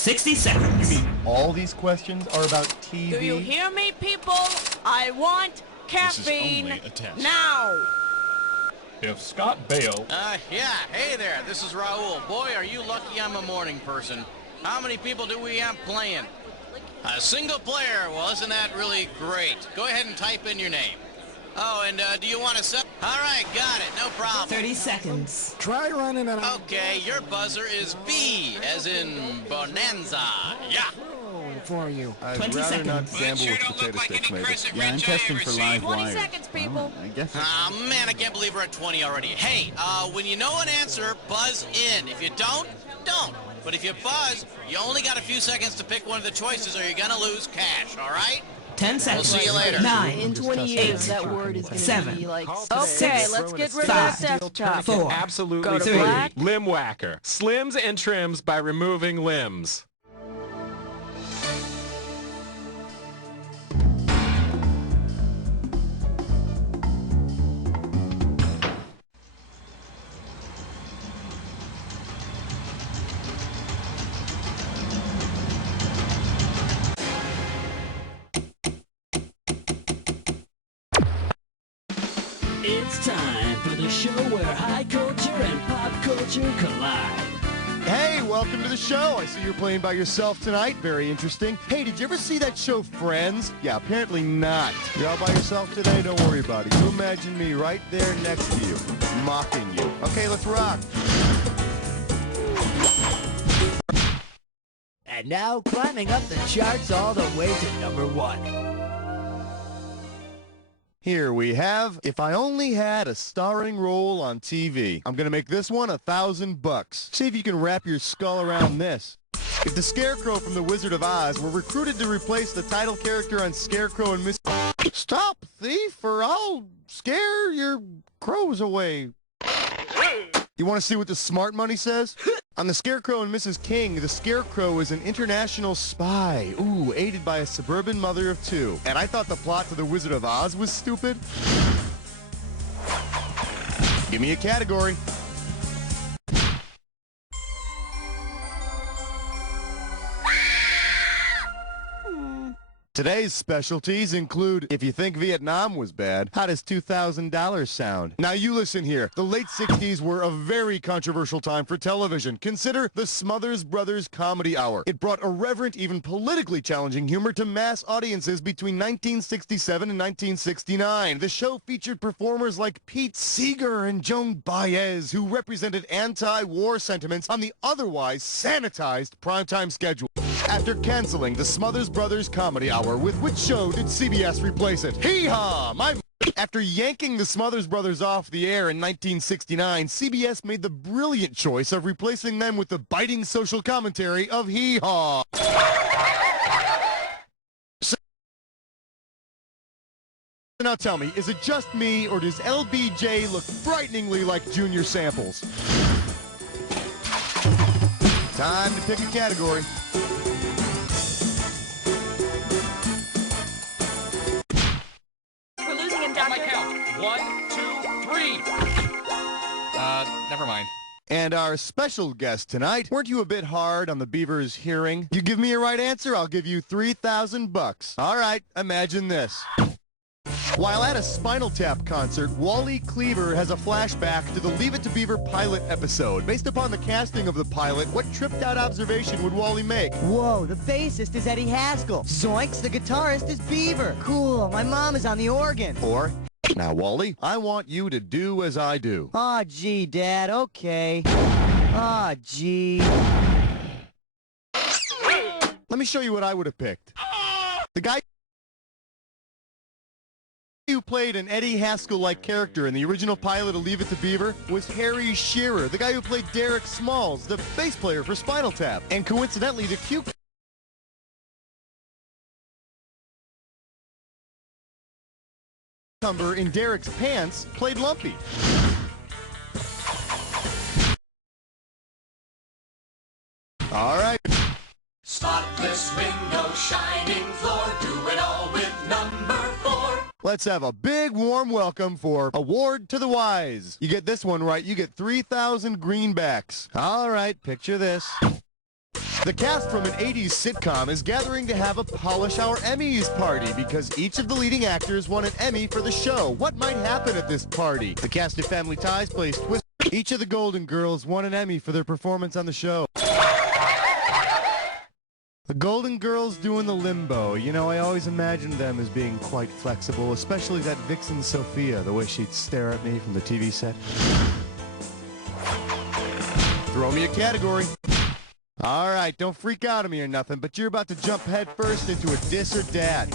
60 You seconds. mean all these questions are about TV? Do you hear me, people? I want caffeine only a test. now. If Scott Baio... Yeah, hey there, this is Raul. Boy, are you lucky I'm a morning person. How many people do we have playing? A single player. Well, isn't that really great? Go ahead and type in your name. Oh, and do you want to sub? All right, got it, no problem. 30 seconds. Try running it out. Okay, your buzzer is B, as in bonanza. Yeah. For you. I'd 20 rather seconds. not gamble with potato sticks, maybe. Yeah, I'm testing for live 20 wire. seconds, people. I guess. Oh, man, I can't believe we're at 20 already. Hey, when you know an answer, buzz in. If you don't, don't. But if you buzz, you only got a few seconds to pick one of the choices or you're going to lose cash, all right? 10 seconds. We'll see you later. 9. In 20 years, that word is going to 7. be like... Okay, Six, let's get rid of five, the desktop. 4. Absolutely Go to Three. black. Limb whacker. Slims and trims by removing limbs. It's time for the show where high culture and pop culture collide. Hey, welcome to the show. I see you're playing by yourself tonight. Very interesting. Hey, did you ever see that show Friends? Yeah, apparently not. You're all by yourself today? Don't worry about it. You imagine me right there next to you, mocking you. Okay, let's rock. And now climbing up the charts all the way to number 1. Here we have If I Only Had a Starring Role on TV. I'm gonna make this one $1,000. See if you can wrap your skull around this. If the Scarecrow from The Wizard of Oz were recruited to replace the title character on Scarecrow and Miss... Stop, thief, or I'll scare your crows away. You want to see what the smart money says? On The Scarecrow and Mrs. King, the Scarecrow is an international spy, aided by a suburban mother of 2. And I thought the plot to The Wizard of Oz was stupid. Give me a category. Today's specialties include, if you think Vietnam was bad, how does $2,000 sound? Now you listen here. The late 60s were a very controversial time for television. Consider the Smothers Brothers Comedy Hour. It brought irreverent, even politically challenging humor to mass audiences between 1967 and 1969. The show featured performers like Pete Seeger and Joan Baez, who represented anti-war sentiments on the otherwise sanitized primetime schedule. After canceling the Smothers Brothers Comedy Hour, with which show did CBS replace it? Hee-haw! After yanking the Smothers Brothers off the air in 1969, CBS made the brilliant choice of replacing them with the biting social commentary of Hee-haw. Now tell me, is it just me, or does LBJ look frighteningly like Junior Samples? Time to pick a category. We're losing him, On my Doctor. count. 1, 2, 3. Never mind. And our special guest tonight, weren't you a bit hard on the Beaver's hearing? You give me a right answer, I'll give you $3,000. All right, imagine this. While at a Spinal Tap concert, Wally Cleaver has a flashback to the Leave It to Beaver pilot episode. Based upon the casting of the pilot, what tripped-out observation would Wally make? Whoa, the bassist is Eddie Haskell. Zoinks, the guitarist is Beaver. Cool, my mom is on the organ. Or, now Wally, I want you to do as I do. Aw, gee, Dad, okay. Aw, gee. Let me show you what I would have picked. The guy who played an Eddie Haskell-like character in the original pilot of Leave It to Beaver was Harry Shearer, the guy who played Derek Smalls, the bass player for Spinal Tap. And coincidentally, the cucumber in Derek's pants played Lumpy. All right. Spotless window, shining floor, do it all with number 4. Let's have a big warm welcome for Award to the Wise. You get this one right, you get 3,000 greenbacks. All right, picture this. The cast from an 80s sitcom is gathering to have a Polish Our Emmys party because each of the leading actors won an Emmy for the show. What might happen at this party? The cast of Family Ties plays Twister. Each of the Golden Girls won an Emmy for their performance on the show. The Golden Girls doing the limbo. You know, I always imagined them as being quite flexible, especially that Vixen Sophia, the way she'd stare at me from the TV set. Throw me a category. All right, don't freak out on me or nothing, but you're about to jump head first into a diss or dat.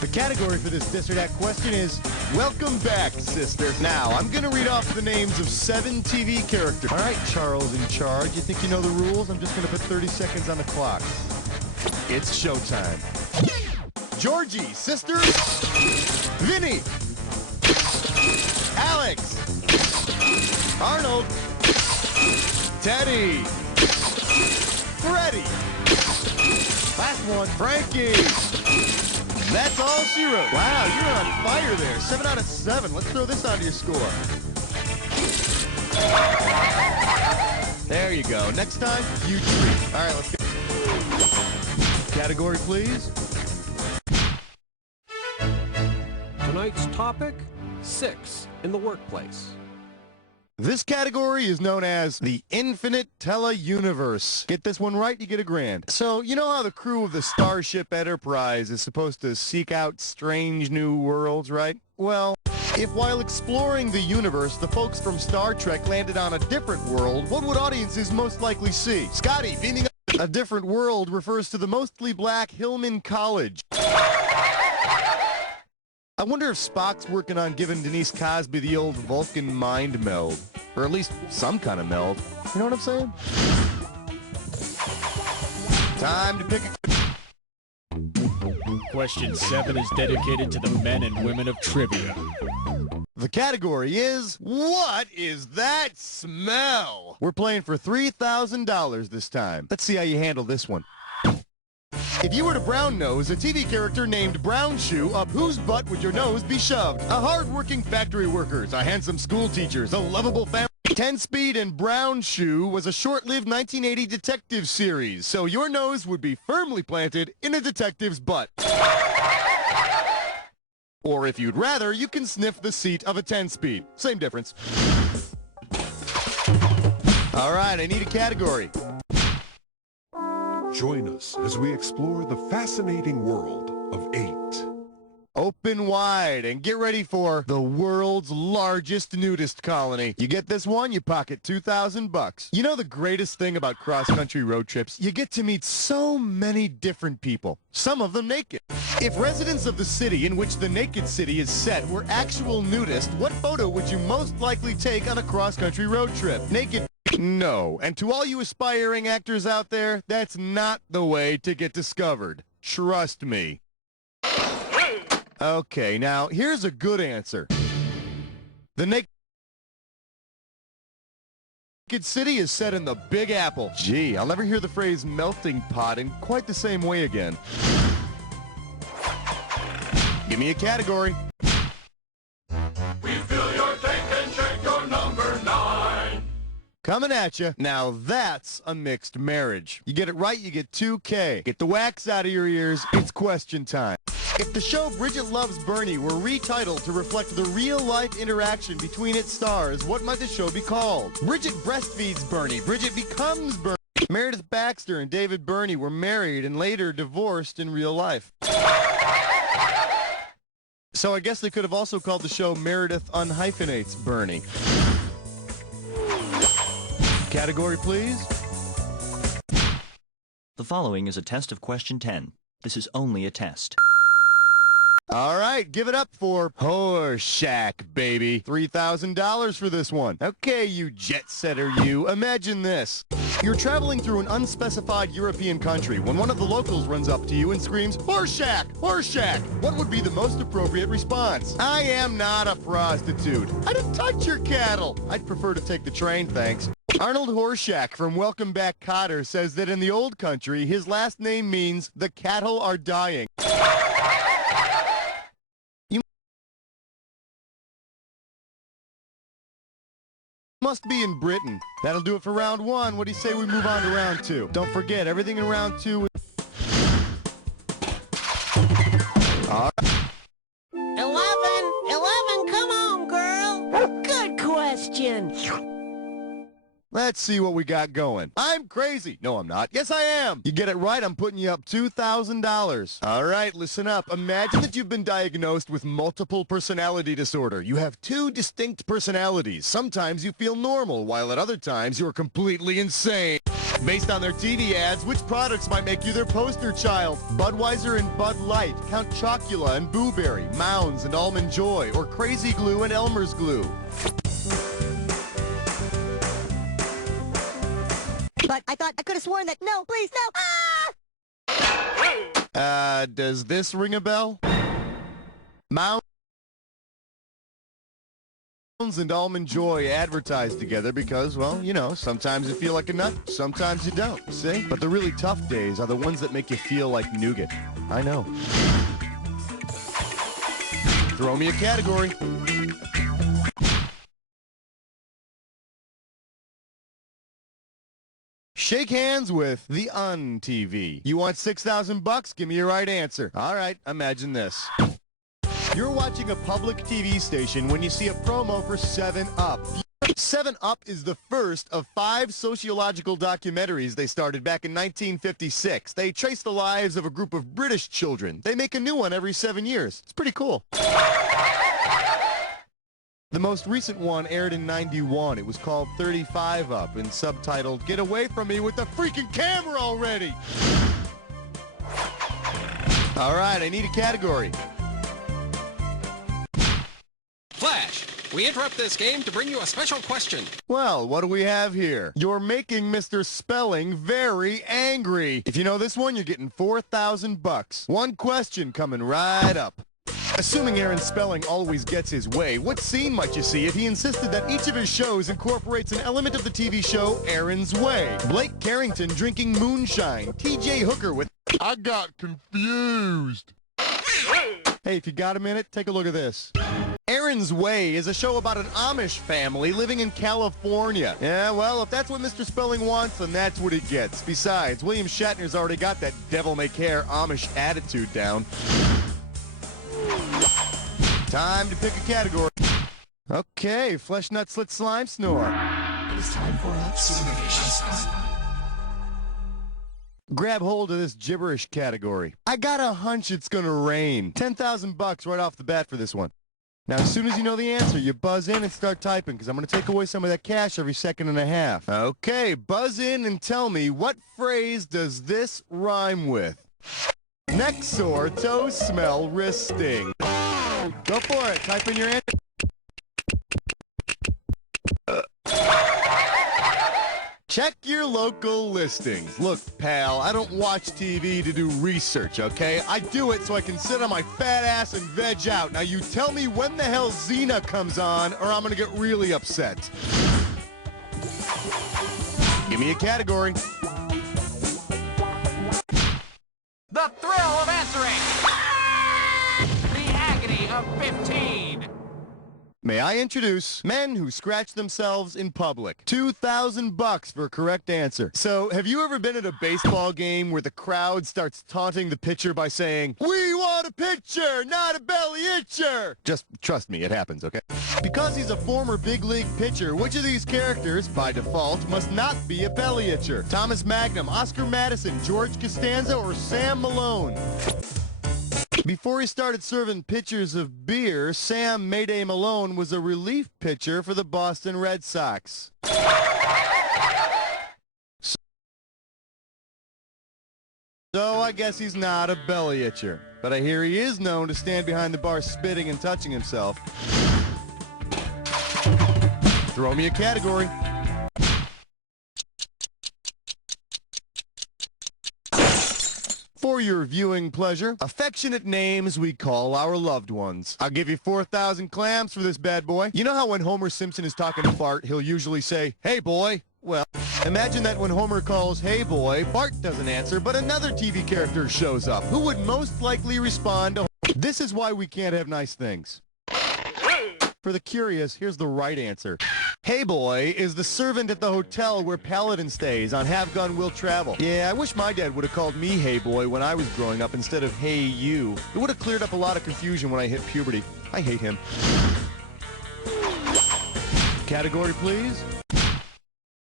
The category for this diss or dat question is, welcome back, sister. Now, I'm going to read off the names of 7 TV characters. All right, Charles in charge. You think you know the rules? I'm just going to put 30 seconds on the clock. It's showtime. Georgie, sister. Vinny. Alex. Arnold. Teddy. Freddie. Last one, Frankie. That's all she wrote. Wow, you're on fire there. 7 out of 7. Let's throw this onto your score. There you go. Next time, you treat. All right, let's go. Category, please. Tonight's topic, 6 in the workplace. This category is known as the Infinite Tele-Universe. Get this one right, you get a grand. So, you know how the crew of the Starship Enterprise is supposed to seek out strange new worlds, right? Well, if while exploring the universe, the folks from Star Trek landed on a different world, what would audiences most likely see? Scotty, beaming up. A different world refers to the mostly black Hillman College. I wonder if Spock's working on giving Denise Cosby the old Vulcan mind meld. Or at least some kind of meld. You know what I'm saying? Time to pick a... Question 7 is dedicated to the men and women of trivia. The category is, what is that smell? We're playing for $3,000 this time. Let's see how you handle this one. If you were to brown nose a TV character named Brown Shoe, up whose butt would your nose be shoved? A hard-working factory workers, a handsome school teachers, a lovable family. 10 Speed and Brown Shoe was a short-lived 1980 detective series, so your nose would be firmly planted in a detective's butt. Or if you'd rather, you can sniff the seat of a 10 Speed. Same difference. All right, I need a category. Join us as we explore the fascinating world of 8. Open wide and get ready for the world's largest nudist colony. You get this one, you pocket $2,000. You know the greatest thing about cross-country road trips? You get to meet so many different people, some of them naked. If residents of the city in which the Naked City is set were actual nudists, what photo would you most likely take on a cross-country road trip? Naked? No. And to all you aspiring actors out there, that's not the way to get discovered. Trust me. Okay, now, here's a good answer. The Naked City is set in the Big Apple. Gee, I'll never hear the phrase melting pot in quite the same way again. Give me a category. We fill your tank and check your number 9. Coming at you. Now that's a mixed marriage. You get it right, you get $2K. Get the wax out of your ears. It's question time. If the show Bridget Loves Bernie were retitled to reflect the real-life interaction between its stars, what might the show be called? Bridget breastfeeds Bernie. Bridget becomes Bernie. Meredith Baxter and David Bernie were married and later divorced in real life. So I guess they could have also called the show Meredith Unhyphenates Bernie. Category, please. The following is a test of question 10. This is only a test. All right, give it up for Horseshack, baby. $3,000 for this one. Okay, you jet setter, you. Imagine this. You're traveling through an unspecified European country when one of the locals runs up to you and screams, "Horseshack! Horseshack!" What would be the most appropriate response? I am not a prostitute. I didn't touch your cattle. I'd prefer to take the train, thanks. Arnold Horseshack from Welcome Back, Kotter says that in the old country, his last name means the cattle are dying. Must be in Britain. That'll do it for round one. What do you say we move on to round two? Don't forget, everything in round two is... All right. 11, come on, girl. Good question. Let's see what we got going. I'm crazy. No, I'm not. Yes, I am. You get it right, I'm putting you up $2,000. All right, listen up. Imagine that you've been diagnosed with multiple personality disorder. You have two distinct personalities. Sometimes you feel normal, while at other times you are completely insane. Based on their TV ads, which products might make you their poster child? Budweiser and Bud Light, Count Chocula and Boo Berry, Mounds and Almond Joy, or Crazy Glue and Elmer's Glue? But I thought I could have sworn that. No, please, no. Ah! Does this ring a bell? Mounds and Almond Joy advertise together because, well, you know, sometimes you feel like a nut, sometimes you don't, see? But the really tough days are the ones that make you feel like nougat. I know. Throw me a category. Shake hands with the Un-TV. You want $6,000? Give me your right answer. All right, imagine this. You're watching a public TV station when you see a promo for 7-Up. 7-Up is the first of 5 sociological documentaries they started back in 1956. They trace the lives of a group of British children. They make a new one every 7 years. It's pretty cool. The most recent one aired in '91. It was called 35 Up and subtitled, "Get Away From Me with the Freaking Camera Already!" All right, I need a category. Flash, we interrupt this game to bring you a special question. Well, what do we have here? You're making Mr. Spelling very angry. If you know this one, you're getting $4,000. One question coming right up. Assuming Aaron Spelling always gets his way, what scene might you see if he insisted that each of his shows incorporates an element of the TV show Aaron's Way? Blake Carrington drinking moonshine, TJ Hooker with... I got confused. Hey, if you got a minute, take a look at this. Aaron's Way is a show about an Amish family living in California. Yeah, well, if that's what Mr. Spelling wants, then that's what he gets. Besides, William Shatner's already got that devil-may-care Amish attitude down. Time to pick a category. Okay, Flesh Nut Slit Slime Snore. It is time for observations. Grab hold of this gibberish category. I got a hunch it's gonna rain. $10,000 right off the bat for this one. Now, as soon as you know the answer, you buzz in and start typing, because I'm going to take away some of that cash every second and a half. Okay, buzz in and tell me, what phrase does this rhyme with? Neck sore, toes smell, wrist sting. Go for it. Type in your answer. Check your local listings. Look, pal, I don't watch TV to do research, okay? I do it so I can sit on my fat ass and veg out. Now you tell me when the hell Xena comes on, or I'm gonna get really upset. Give me a category. The thrill of answering! The agony of 15! May I introduce men who scratch themselves in public. $2,000 for a correct answer. So, have you ever been at a baseball game where the crowd starts taunting the pitcher by saying, "We want a pitcher, not a belly itcher"? Just trust me, it happens, okay? Because he's a former big league pitcher, which of these characters, by default, must not be a belly itcher? Thomas Magnum, Oscar Madison, George Costanza, or Sam Malone? Before he started serving pitchers of beer, Sam Mayday Malone was a relief pitcher for the Boston Red Sox. So I guess he's not a belly itcher. But I hear he is known to stand behind the bar spitting and touching himself. Throw me a category. For your viewing pleasure, affectionate names we call our loved ones. I'll give you 4,000 clams for this bad boy. You know how when Homer Simpson is talking to Bart, he'll usually say, "Hey, boy." Well, imagine that when Homer calls, "Hey, boy," Bart doesn't answer, but another TV character shows up. Who would most likely respond to Homer? This is why we can't have nice things. For the curious, here's the right answer. Hey Boy is the servant at the hotel where Paladin stays on Have Gun Will Travel. Yeah, I wish my dad would have called me Hey Boy when I was growing up instead of Hey You. It would have cleared up a lot of confusion when I hit puberty. I hate him. Category, please.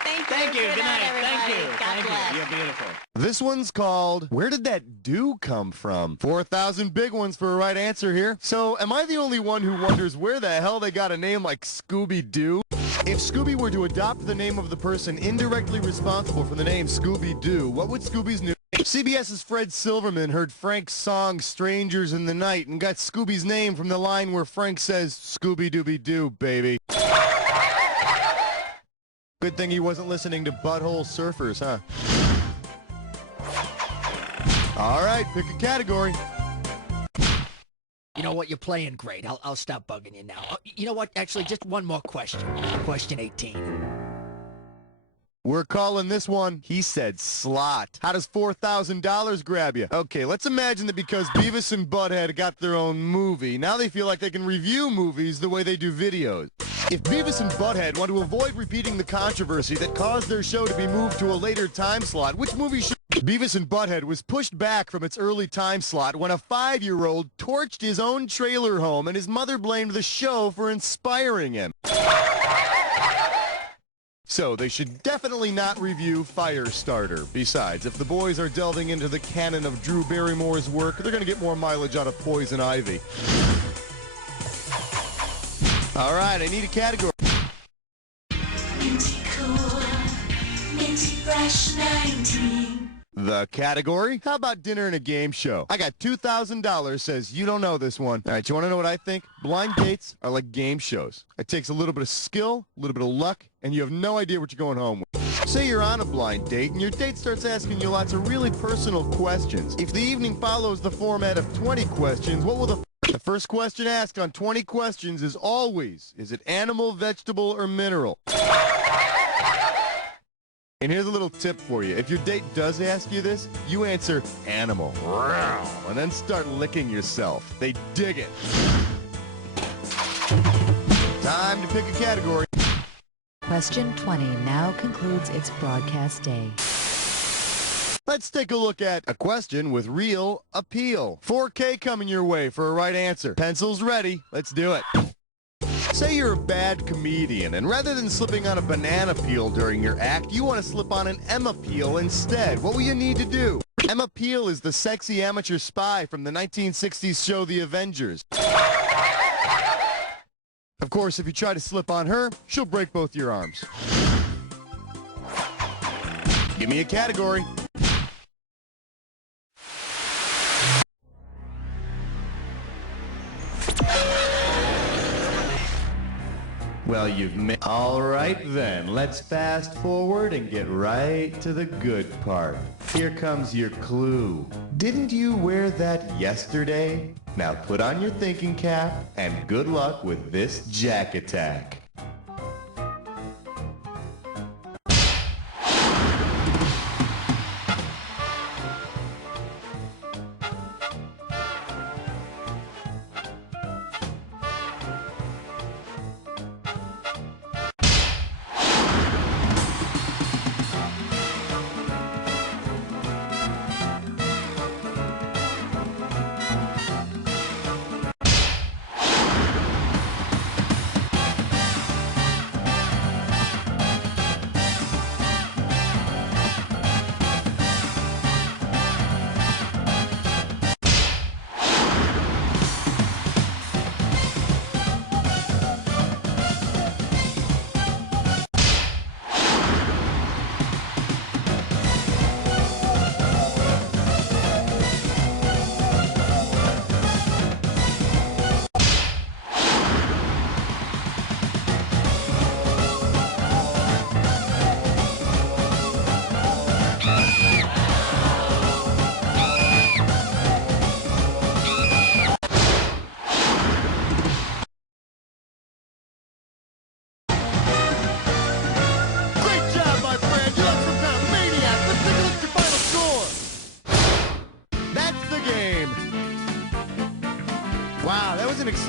Thank you. Good night. Thank you. God bless. You're beautiful. This one's called Where Did That Do Come From? 4,000 big ones for a right answer here. So, am I the only one who wonders where the hell they got a name like Scooby-Doo? If Scooby were to adopt the name of the person indirectly responsible for the name Scooby-Doo, what would Scooby's new... CBS's Fred Silverman heard Frank's song Strangers in the Night and got Scooby's name from the line where Frank says, Scooby-Dooby-Doo, baby. Good thing he wasn't listening to Butthole Surfers, huh? All right, pick a category. You know what? You're playing great. I'll stop bugging you now. You know what? Actually, just one more question. Question 18. We're calling this one, He Said Slot. How does $4,000 grab you? Okay, let's imagine that because Beavis and Butthead got their own movie, now they feel like they can review movies the way they do videos. If Beavis and Butthead want to avoid repeating the controversy that caused their show to be moved to a later time slot, which movie should... Beavis and Butthead was pushed back from its early time slot when a 5-year-old torched his own trailer home and his mother blamed the show for inspiring him. So, they should definitely not review Firestarter. Besides, if the boys are delving into the canon of Drew Barrymore's work, they're going to get more mileage out of Poison Ivy. All right, I need a category. Minty cool, minty fresh 19. The category? How about dinner and a game show? I got $2,000 says you don't know this one. All right, you want to know what I think? Blind dates are like game shows. It takes a little bit of skill, a little bit of luck, and you have no idea what you're going home with. Say you're on a blind date and your date starts asking you lots of really personal questions. If the evening follows the format of 20 questions, what will the first question asked on 20 questions is always, is it animal, vegetable, or mineral? And here's a little tip for you. If your date does ask you this, you answer animal. And then start licking yourself. They dig it. Time to pick a category. Question 20 now concludes its broadcast day. Let's take a look at a question with real appeal. 4K coming your way for a right answer. Pencils ready. Let's do it. Say you're a bad comedian, and rather than slipping on a banana peel during your act, you want to slip on an Emma peel instead. What will you need to do? Emma Peel is the sexy amateur spy from the 1960s show The Avengers. Of course, if you try to slip on her, she'll break both your arms. Give me a category. Well, all right then, let's fast forward and get right to the good part. Here comes your clue. Didn't you wear that yesterday? Now put on your thinking cap and good luck with this jack attack.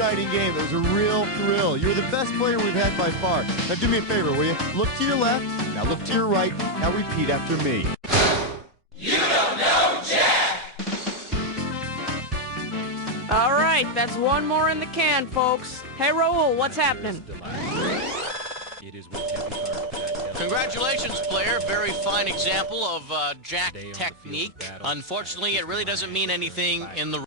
exciting game. It was a real thrill. You're the best player we've had by far. Now do me a favor, will you? Look to your left, now look to your right, now repeat after me. You don't know Jack! All right, that's one more in the can, folks. Hey, Raul, what's happening? Congratulations, player. Very fine example of Jack technique. Unfortunately, it really doesn't mean anything in the